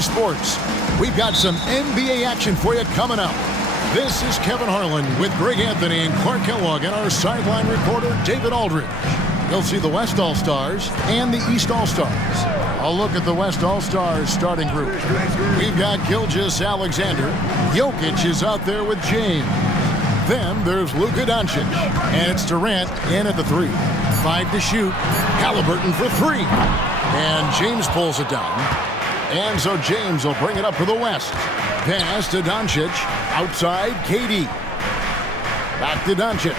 Sports. We've got some NBA action for you coming up. This is Kevin Harlan with Greg Anthony and Clark Kellogg and our sideline reporter, David Aldridge. You'll see the West All-Stars and the East All-Stars. A look at the West All-Stars starting group. We've got Gilgeous-Alexander. Jokic is out there with James. Then there's Luka Doncic. And it's Durant in at the 3. 5 to shoot. Halliburton for 3. And James pulls it down. And so James will bring it up for the West. Pass to Doncic. Outside, KD. Back to Doncic.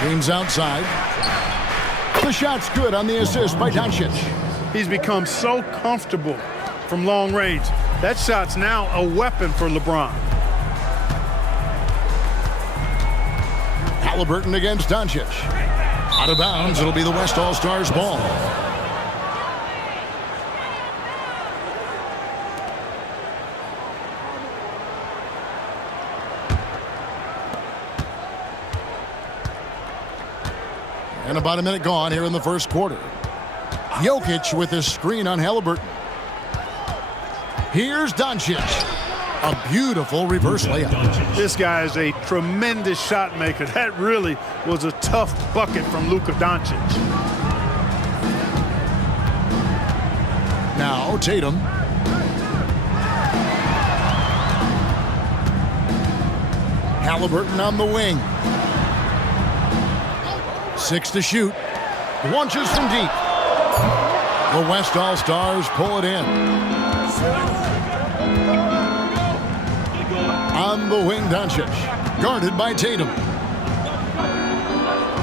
James outside. The shot's good on the assist by Doncic. He's become so comfortable from long range. That shot's now a weapon for LeBron. Halliburton against Doncic. Out of bounds, it'll be the West All-Stars ball. And about a minute gone here in the first quarter. Jokic with his screen on Halliburton. Here's Doncic. A beautiful reverse layup. This guy is a tremendous shot maker. That really was a tough bucket from Luka Doncic. Now Tatum. Halliburton on the wing. 6 to shoot. Launches from deep. The West All-Stars pull it in. On the wing, Doncic. Guarded by Tatum.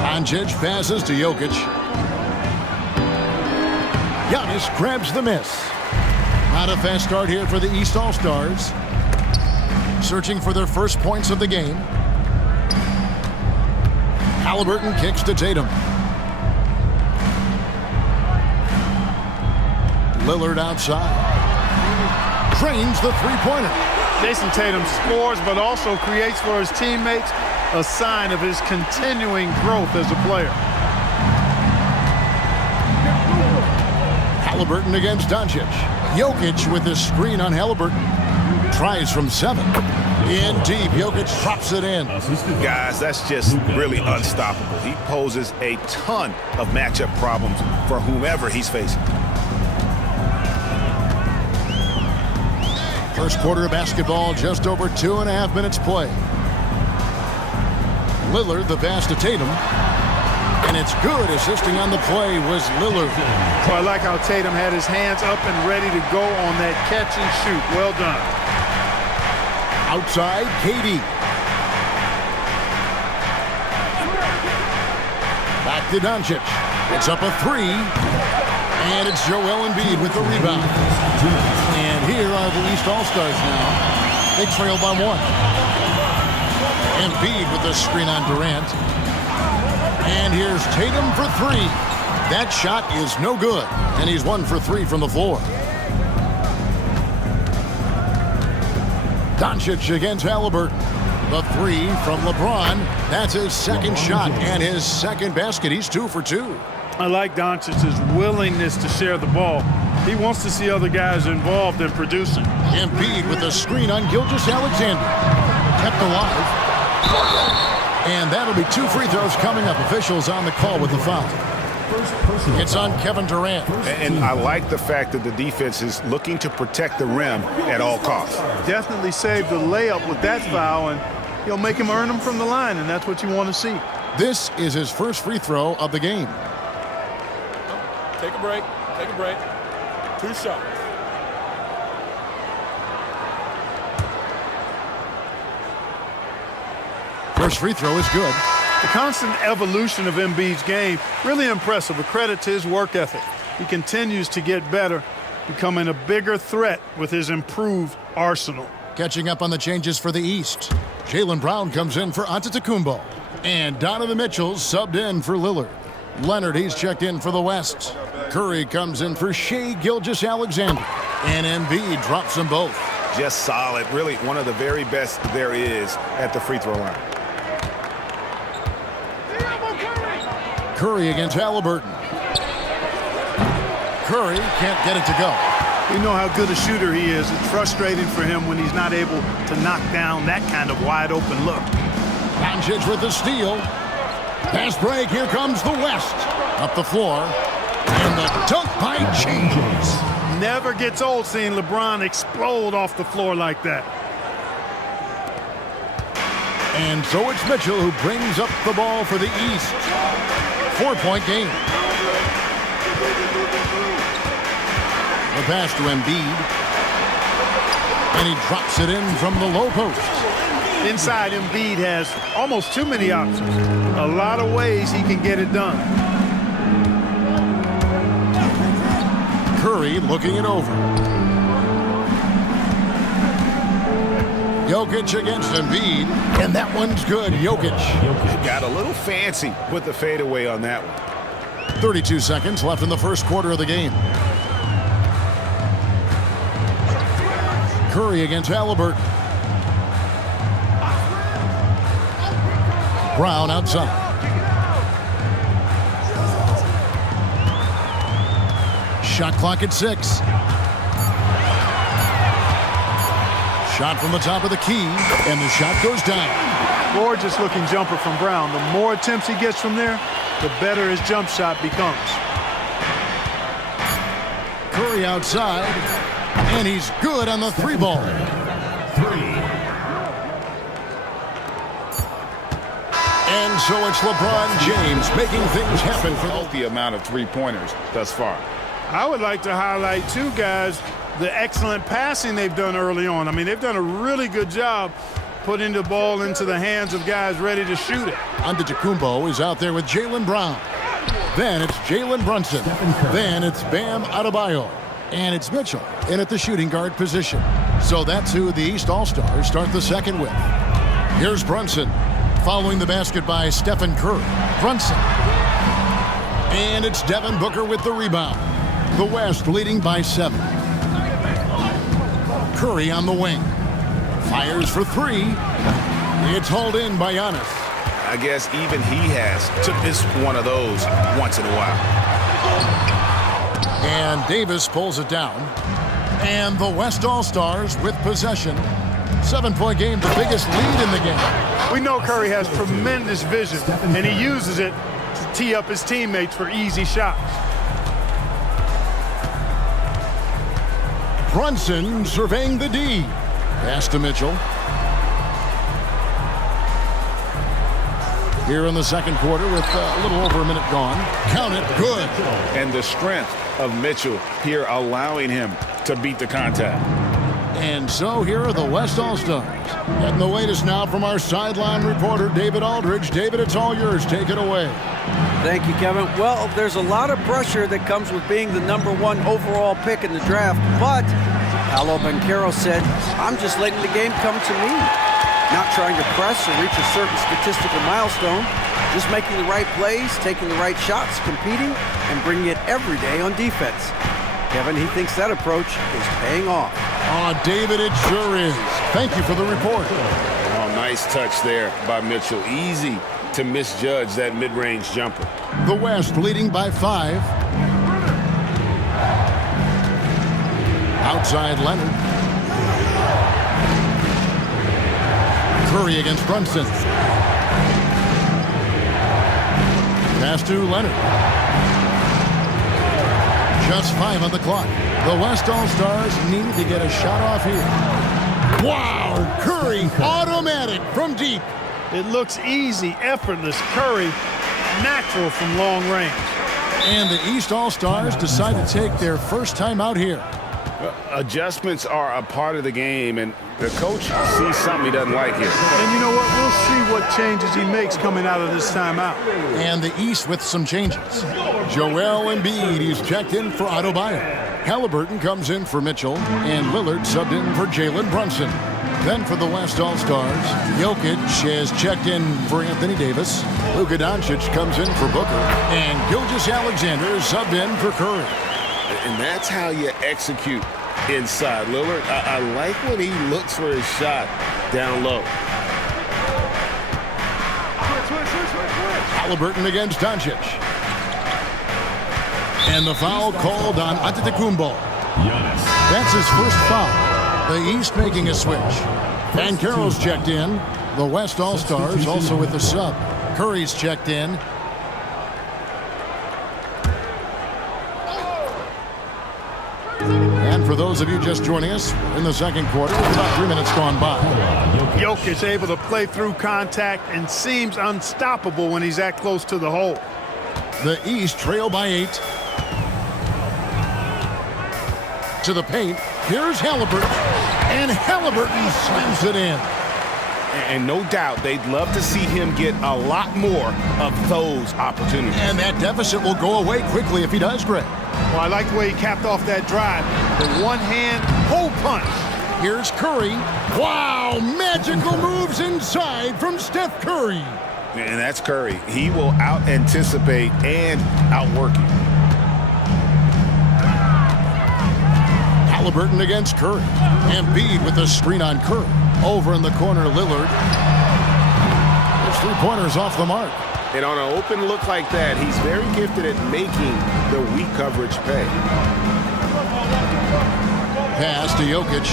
Doncic passes to Jokic. Giannis grabs the miss. Not a fast start here for the East All-Stars. Searching for their first points of the game. Halliburton kicks to Tatum. Lillard outside. Drains the three-pointer. Jason Tatum scores, but also creates for his teammates, a sign of his continuing growth as a player. Halliburton against Doncic. Jokic with his screen on Halliburton. Tries from 7. In deep, Jokic drops it in. Guys, that's just really unstoppable. He poses a ton of matchup problems for whomever he's facing. First quarter of basketball, just over 2.5 minutes play. Lillard, the pass to Tatum. And it's good. Assisting on the play was Lillard. Well, I like how Tatum had his hands up and ready to go on that catch and shoot. Well done. Outside, KD. Back to Doncic. It's up a 3. And it's Joel Embiid with the rebound. And here are the East All-Stars now. They trail by 1. Embiid with the screen on Durant. And here's Tatum for 3. That shot is no good. And he's 1 for 3 from the floor. Doncic against Halliburton. The 3 from LeBron. That's his second shot and his second basket. He's 2 for 2. I like Doncic's willingness to share the ball. He wants to see other guys involved in producing. Embiid with a screen on Gilgeous-Alexander. Kept alive. And that'll be 2 free throws coming up. Officials on the call with the foul. It's on Kevin Durant. And I like the fact that the defense is looking to protect the rim at all costs. Definitely saved the layup with that foul, and he'll make him earn them from the line, and that's what you want to see. This is his first free throw of the game. Take a break. Take a break. 2 shots. First free throw is good. The constant evolution of Embiid's game, really impressive. A credit to his work ethic. He continues to get better, becoming a bigger threat with his improved arsenal. Catching up on the changes for the East. Jaylen Brown comes in for Antetokounmpo. And Donovan Mitchell subbed in for Lillard. Leonard, he's checked in for the West. Curry comes in for Shai Gilgeous-Alexander. And Embiid drops them both. Just solid. Really one of the very best there is at the free throw line. Curry against Halliburton. Curry can't get it to go. We know how good a shooter he is. It's frustrating for him when he's not able to knock down that kind of wide-open look. Doncic with the steal. Pass break. Here comes the West. Up the floor. And the dunk by James. Never gets old seeing LeBron explode off the floor like that. And so it's Mitchell who brings up the ball for the East. 4-point game. The pass to Embiid. And he drops it in from the low post. Inside, Embiid has almost too many options. A lot of ways he can get it done. Curry looking it over. Jokic against Embiid. And that one's good. Jokic. Got a little fancy with the fadeaway on that one. 32 seconds left in the first quarter of the game. Curry against Halliburton. Brown outside. Shot clock at 6. Shot from the top of the key, and the shot goes down. Gorgeous looking jumper from Brown. The more attempts he gets from there, the better his jump shot becomes. Curry outside, and he's good on the 3-ball. And so it's LeBron James making things happen for The amount of three-pointers thus far. I would like to highlight, too, guys, the excellent passing they've done early on. I mean, they've done a really good job putting the ball into the hands of guys ready to shoot it. Antetokounmpo is out there with Jaylen Brown. Then it's Jalen Brunson. Then it's Bam Adebayo. And it's Mitchell in at the shooting guard position. So that's who the East All-Stars start the second with. Here's Brunson. Following the basket by Stephen Curry. Brunson. And it's Devin Booker with the rebound. The West leading by 7. Curry on the wing. Fires for 3. It's hauled in by Giannis. I guess even he has to miss one of those once in a while. And Davis pulls it down. And the West All-Stars with possession. 7-point game, the biggest lead in the game. We know Curry has tremendous vision, and he uses it to tee up his teammates for easy shots. Brunson surveying the D. Pass to Mitchell. Here in the second quarter with a little over a minute gone. Count it, good. And the strength of Mitchell here allowing him to beat the contact. And so here are the West All-Stars. Getting the latest now from our sideline reporter, David Aldridge. David, it's all yours. Take it away. Thank you, Kevin. Well, there's a lot of pressure that comes with being the #1 overall pick in the draft, but Paolo Banchero said, I'm just letting the game come to me. Not trying to press or reach a certain statistical milestone, just making the right plays, taking the right shots, competing, and bringing it every day on defense. Kevin, he thinks that approach is paying off. Oh, David, it sure is. Thank you for the report. Oh, nice touch there by Mitchell. Easy to misjudge that mid-range jumper. The West leading by 5. Outside Leonard. Curry against Brunson. Pass to Leonard. Just 5 on the clock. The West All-Stars need to get a shot off here. Wow! Curry, automatic from deep. It looks easy, effortless. Curry, natural from long range. And the East All-Stars decide to take their first time out here. Adjustments are a part of the game, and the coach sees something he doesn't like here. And you know what? We'll see what changes he makes coming out of this timeout. And the East with some changes. Joel Embiid, he's checked in for Adebayo. Halliburton comes in for Mitchell, and Lillard subbed in for Jalen Brunson. Then for the West All-Stars, Jokic has checked in for Anthony Davis. Luka Doncic comes in for Booker, and Gilgeous-Alexander is subbed in for Curry. And that's how you execute inside. Lillard, I like when he looks for his shot down low. Halliburton against Doncic. And the foul called on Antetokounmpo. That's his first foul. The East making a switch. Banchero's checked in. The West All-Stars also with the sub. Curry's checked in. And for those of you just joining us, in the second quarter, about 3 minutes gone by. Jokic able to play through contact and seems unstoppable when he's that close to the hole. The East trail by 8. To the paint. Here's Halliburton. And Halliburton slams it in. And no doubt they'd love to see him get a lot more of those opportunities. And that deficit will go away quickly if he does, Greg. Well, I like the way he capped off that drive. The one-hand hole punch. Here's Curry. Wow, magical moves inside from Steph Curry. And that's Curry. He will out-anticipate and outwork you. Halliburton against Curry. Embiid with the screen on Curry. Over in the corner, Lillard. His three-pointers off the mark. And on an open look like that, he's very gifted at making the weak coverage pay. Pass to Jokic.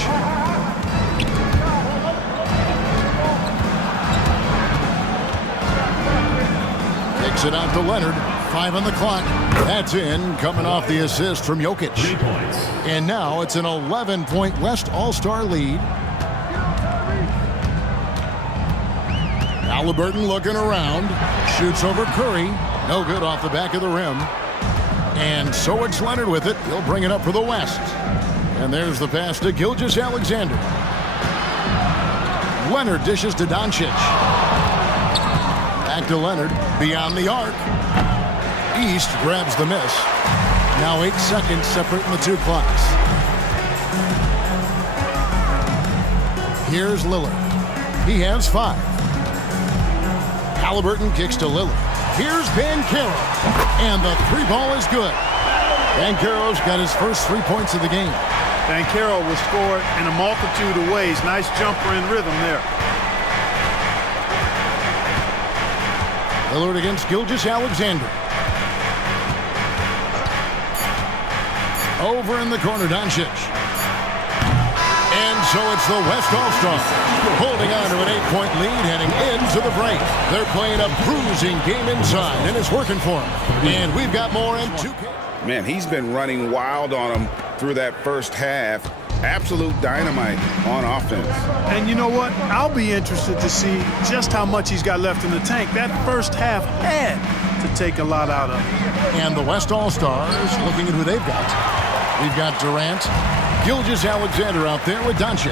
Kicks it out to Leonard. 5 on the clock. That's in, coming off the assist from Jokic. And now it's an 11-point West All-Star lead. Halliburton looking around. Shoots over Curry. No good off the back of the rim. And so it's Leonard with it. He'll bring it up for the West. And there's the pass to Gilgeous-Alexander. Leonard dishes to Doncic. Back to Leonard. Beyond the arc. East grabs the miss. Now 8 seconds separating the two clocks. Here's Lillard. He has 5. Halliburton kicks to Lillard. Here's Banchero. And the 3 ball is good. Banchero's got his first 3 points of the game. Banchero will score in a multitude of ways. Nice jumper and rhythm there. Lillard against Gilgeous-Alexander. Over in the corner, Doncic. And so it's the West All-Stars holding on to an 8-point lead heading into the break. They're playing a bruising game inside, and it's working for them. And we've got more in 2K. Man, he's been running wild on him through that first half. Absolute dynamite on offense. And you know what? I'll be interested to see just how much he's got left in the tank. That first half had to take a lot out of him. And the West All-Stars looking at who they've got. We've got Durant, Gilgeous-Alexander out there with Doncic.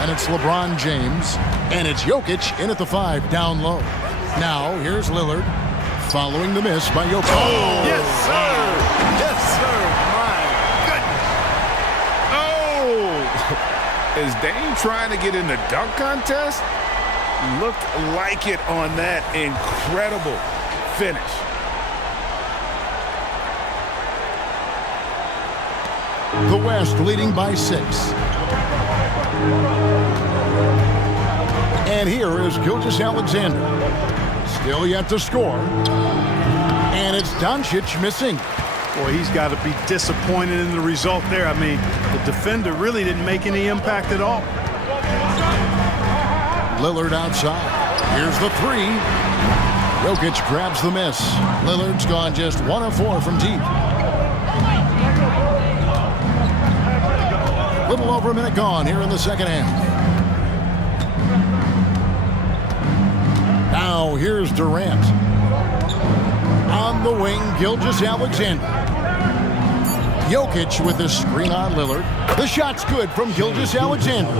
And it's LeBron James. And it's Jokic in at the 5, down low. Now, here's Lillard following the miss by Jokic. Oh, yes, sir. Yes, sir. My goodness. Oh! Is Dame trying to get in the dunk contest? Looked like it on that incredible finish. The West leading by 6. And here is Gilgeous-Alexander. Still yet to score. And it's Doncic missing. Boy, he's got to be disappointed in the result there. I mean, the defender really didn't make any impact at all. Lillard outside. Here's the 3. Jokic grabs the miss. Lillard's gone just 1 of 4 from deep. Little over a minute gone here in the second half. Now here's Durant. On the wing, Gilgeous-Alexander. Jokic with the screen on Lillard. The shot's good from Gilgeous-Alexander.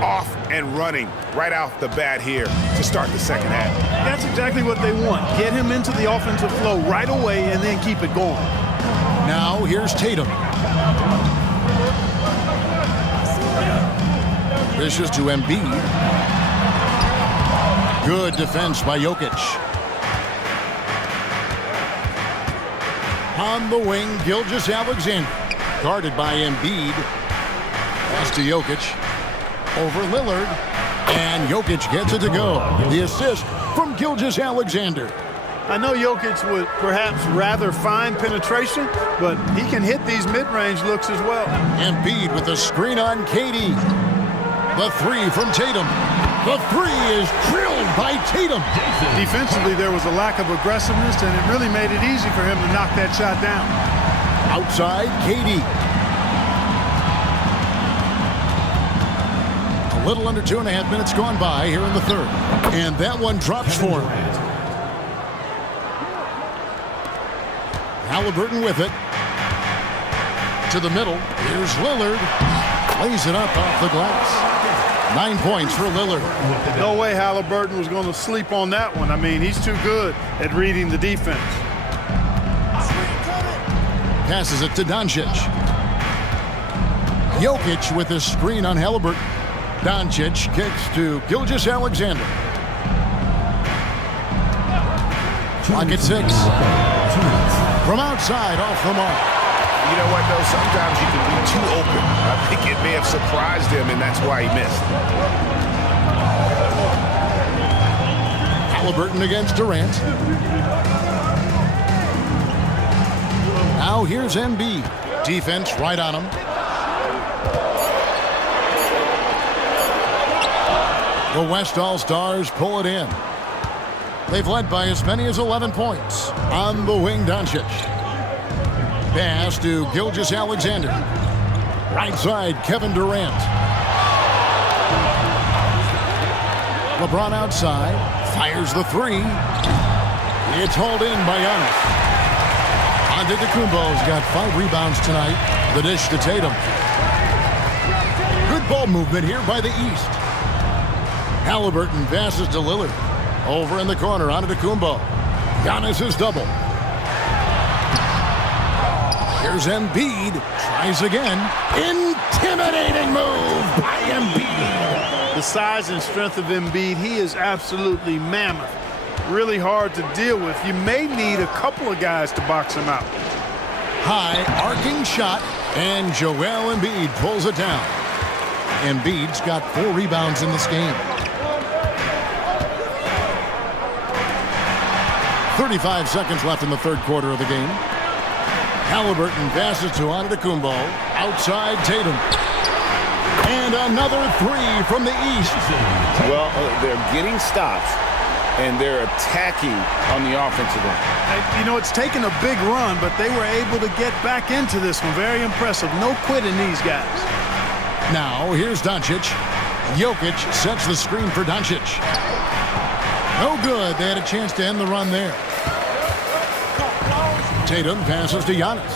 Off and running right off the bat here to start the second half. That's exactly what they want. Get him into the offensive flow right away and then keep it going. Now here's Tatum. Dishes to Embiid. Good defense by Jokic. On the wing, Gilgeous-Alexander. Guarded by Embiid. Pass to Jokic. Over Lillard. And Jokic gets it to go. The assist from Gilgeous-Alexander. I know Jokic would perhaps rather find penetration, but he can hit these mid-range looks as well. Embiid with a screen on Katie. The three from Tatum. The three is drilled by Tatum. Defensively, there was a lack of aggressiveness, and it really made it easy for him to knock that shot down. Outside, Katie. A little under 2.5 minutes gone by here in the third. And that one drops for him. Halliburton with it. To the middle. Here's Lillard. Lays it up off the glass. 9 points for Lillard. No way Halliburton was going to sleep on that one. I mean, he's too good at reading the defense. Passes it to Doncic. Jokic with his screen on Halliburton. Doncic kicks to Gilgeous-Alexander. Clock at 6. From outside, off the mark. You know what, though? Sometimes you can be too open. I think it may have surprised him, and that's why he missed. Halliburton against Durant. Now here's Embiid. Defense right on him. The West All-Stars pull it in. They've led by as many as 11 points. On the wing, Doncic. Pass to Gilgeous-Alexander. Right side, Kevin Durant. LeBron outside. Fires the three. It's hauled in by Giannis. Antetokounmpo's got 5 rebounds tonight. The dish to Tatum. Good ball movement here by the East. Halliburton passes to Lillard. Over in the corner, Antetokounmpo. Giannis is double. Here's Embiid. Tries again. Intimidating move by Embiid. The size and strength of Embiid, he is absolutely mammoth. Really hard to deal with. You may need a couple of guys to box him out. High arcing shot, and Joel Embiid pulls it down. Embiid's got 4 rebounds in this game. 35 seconds left in the third quarter of the game. Halliburton passes to Antetokounmpo. Outside Tatum. And another 3 from the East. Well, they're getting stops, and they're attacking on the offensive end. You know, it's taken a big run, but they were able to get back into this one. Very impressive. No quitting these guys. Now, here's Doncic. Jokic sets the screen for Doncic. No good. They had a chance to end the run there. Tatum passes to Giannis.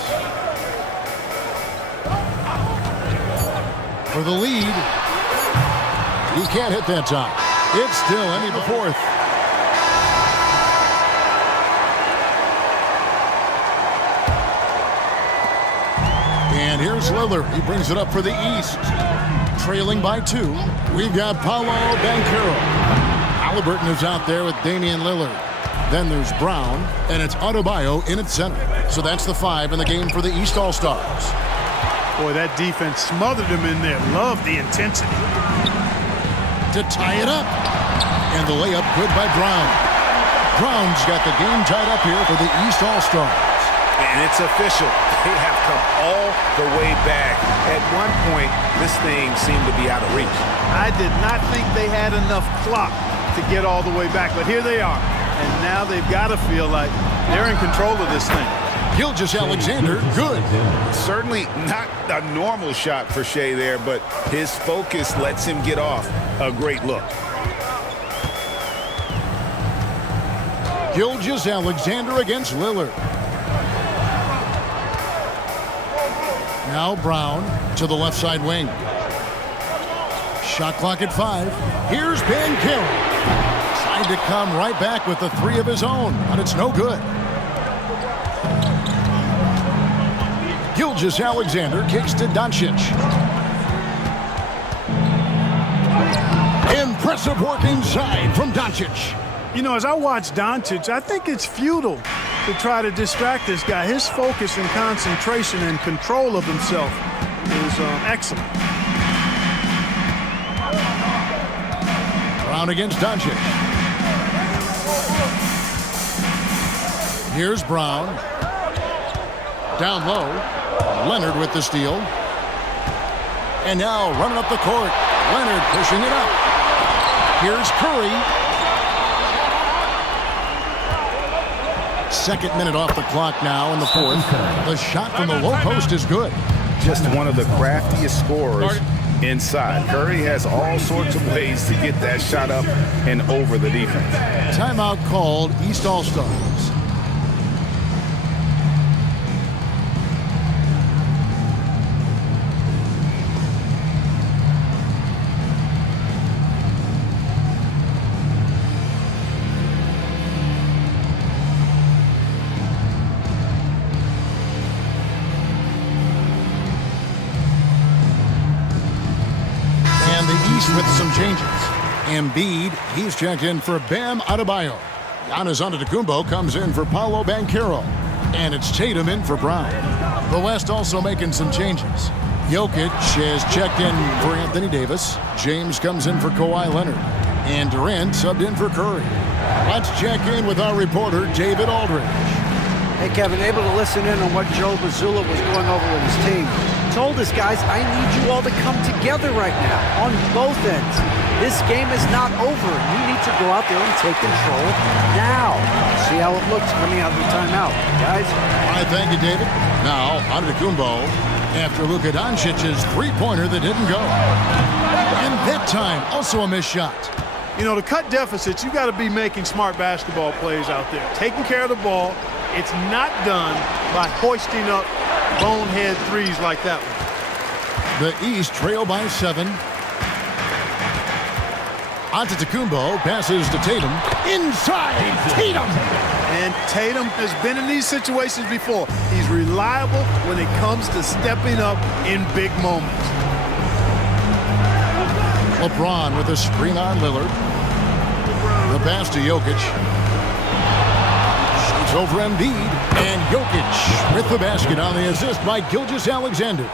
For the lead. He can't hit that time. It's still any the fourth. And here's Lillard. He brings it up for the East. Trailing by 2. We've got Paolo Banchero. Halliburton is out there with Damian Lillard. Then there's Brown, and it's Adebayo in its center. So that's the 5 in the game for the East All-Stars. Boy, that defense smothered him in there. Love the intensity. To tie it up. And the layup good by Brown. Brown's got the game tied up here for the East All-Stars. And it's official. They have come all the way back. At one point, this thing seemed to be out of reach. I did not think they had enough clock to get all the way back, but here they are. And now they've got to feel like they're in control of this thing. Gilgeous-Alexander, good. Certainly not a normal shot for Shea there, but his focus lets him get off a great look. Gilgeous-Alexander against Lillard. Now Brown to the left side wing. Shot clock at 5. Here's Banchero. Trying to come right back with the 3 of his own, but it's no good. Gilgeous-Alexander kicks to Doncic. Impressive work inside from Doncic. You know, as I watch Doncic, I think it's futile to try to distract this guy. His focus and concentration and control of himself is excellent. Brown against Doncic. Here's Brown. Down low. Leonard with the steal. And now running up the court. Leonard pushing it up. Here's Curry. Second minute off the clock now in the fourth. The shot from the low post is good. Just one of the craftiest scorers inside. Curry has all sorts of ways to get that shot up and over the defense. Timeout called, East All-Stars. With some changes. Embiid, he's checked in for Bam Adebayo. Giannis Antetokounmpo comes in for Paolo Banchero. And it's Tatum in for Brown. The West also making some changes. Jokic has checked in for Anthony Davis. James comes in for Kawhi Leonard. And Durant subbed in for Curry. Let's check in with our reporter, David Aldridge. Hey, Kevin, able to listen in on what Joe Mazzulla was going over with his team. Told us, guys, I need you all to come together right now on both ends. This game is not over. You need to go out there and take control now. See how it looks coming out of the timeout, guys. All right, thank you, David. Now, Antetokounmpo after Luka Doncic's three-pointer that didn't go. And that time, also a missed shot. You know, to cut deficits, you got to be making smart basketball plays out there. Taking care of the ball. It's not done by hoisting up bonehead threes like that one. The East trail by 7. Antetokounmpo passes to Tatum. Inside, Tatum! And Tatum has been in these situations before. He's reliable when it comes to stepping up in big moments. LeBron with a screen on Lillard. The pass to Jokic. Shoots over Embiid. And Jokic with the basket on the assist by Gilgeous-Alexander.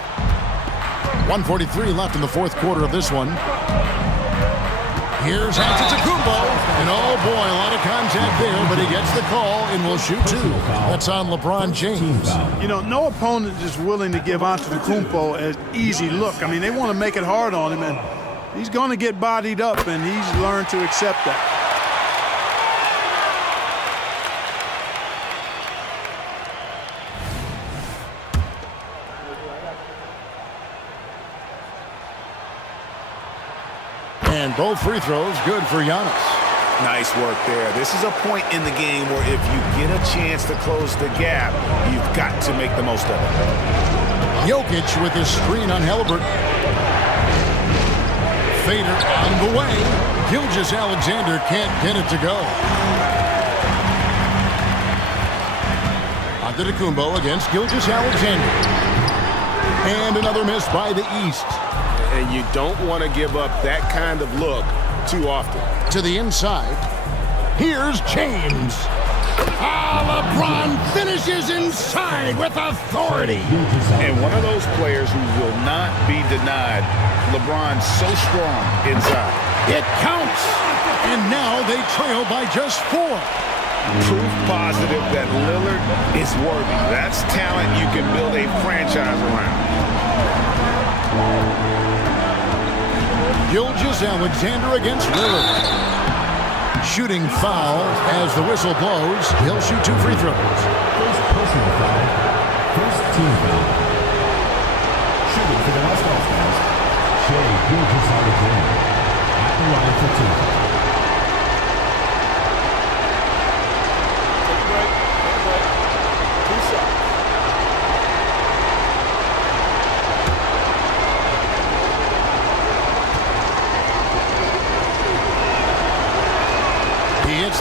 1:43 left in the fourth quarter of this one. Here's Antetokounmpo. And oh boy, a lot of contact there, but he gets the call and will shoot two. That's on LeBron James. You know, no opponent is willing to give Antetokounmpo an easy look. I mean, they want to make it hard on him, and he's going to get bodied up, and he's learned to accept that. And both free throws good for Giannis. Nice work there. This is a point in the game where if you get a chance to close the gap, you've got to make the most of it. Jokic with his screen on Halliburton. Fader on the way. Gilgeous-Alexander can't get it to go. Antetokounmpo against Gilgeous-Alexander. And another miss by the East. And you don't want to give up that kind of look too often. To the inside. Here's James. LeBron finishes inside with authority. And one of those players who will not be denied. LeBron's so strong inside. It counts. And now they trail by just 4. Proof positive that Lillard is worthy. That's talent you can build a franchise around. Gilgeous-Alexander against Lillard. Shooting foul as the whistle blows. He'll shoot 2 free throws. First personal foul. First team foul. Shooting for the West All-Stars, Gilgeous-Alexander at the line for 2.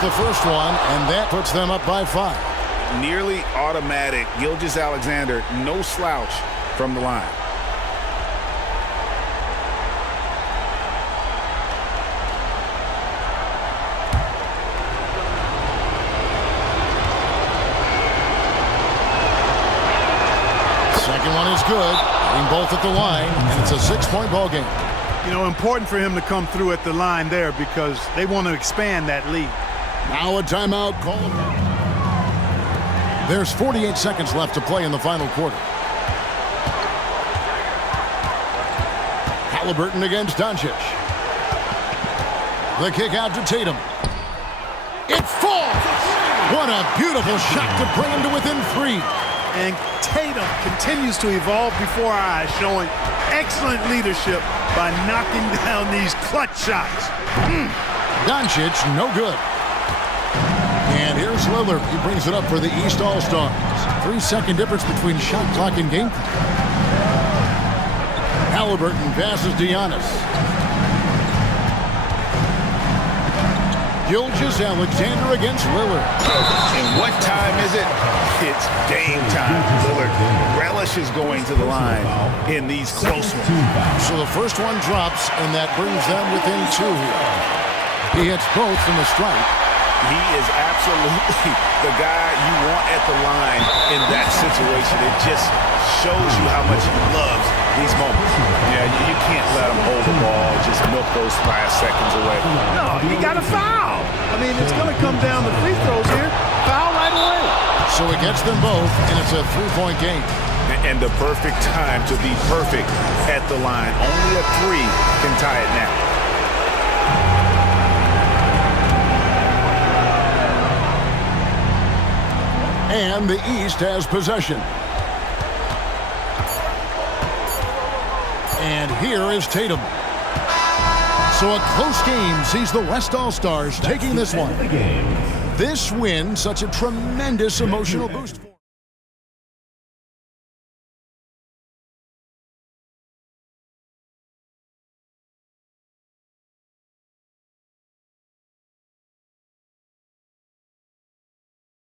The first one, and that puts them up by 5. Nearly automatic. Gilgeous-Alexander, no slouch from the line. Second one is good. Getting both at the line, and it's a 6-point ball game. You know, important for him to come through at the line there because they want to expand that lead. Now a timeout called. There's 48 seconds left to play in the final quarter. Halliburton against Doncic. The kick out to Tatum. It falls! What a beautiful shot to bring him to within 3. And Tatum continues to evolve before our eyes, showing excellent leadership by knocking down these clutch shots. Doncic, no good. And here's Lillard. He brings it up for the East All-Stars. 3-second difference between shot clock and game. Halliburton passes to Giannis. Gilgeous-Alexander against Lillard. And what time is it? It's game time. Lillard relishes going to the line in these close ones. So the first one drops, and that brings them within 2 here. He hits both from the strike. He is absolutely the guy you want at the line in that situation. It just shows you how much he loves these moments. Yeah, you can't let him hold the ball, just milk those last seconds away. No, you got to foul. I mean, it's going to come down to free throws here. Foul right away. So it gets them both, and it's a 3-point game. And the perfect time to be perfect at the line. Only a 3 can tie it now. And the East has possession. And here is Tatum. So a close game sees the West All-Stars taking this one. This win, such a tremendous emotional boost.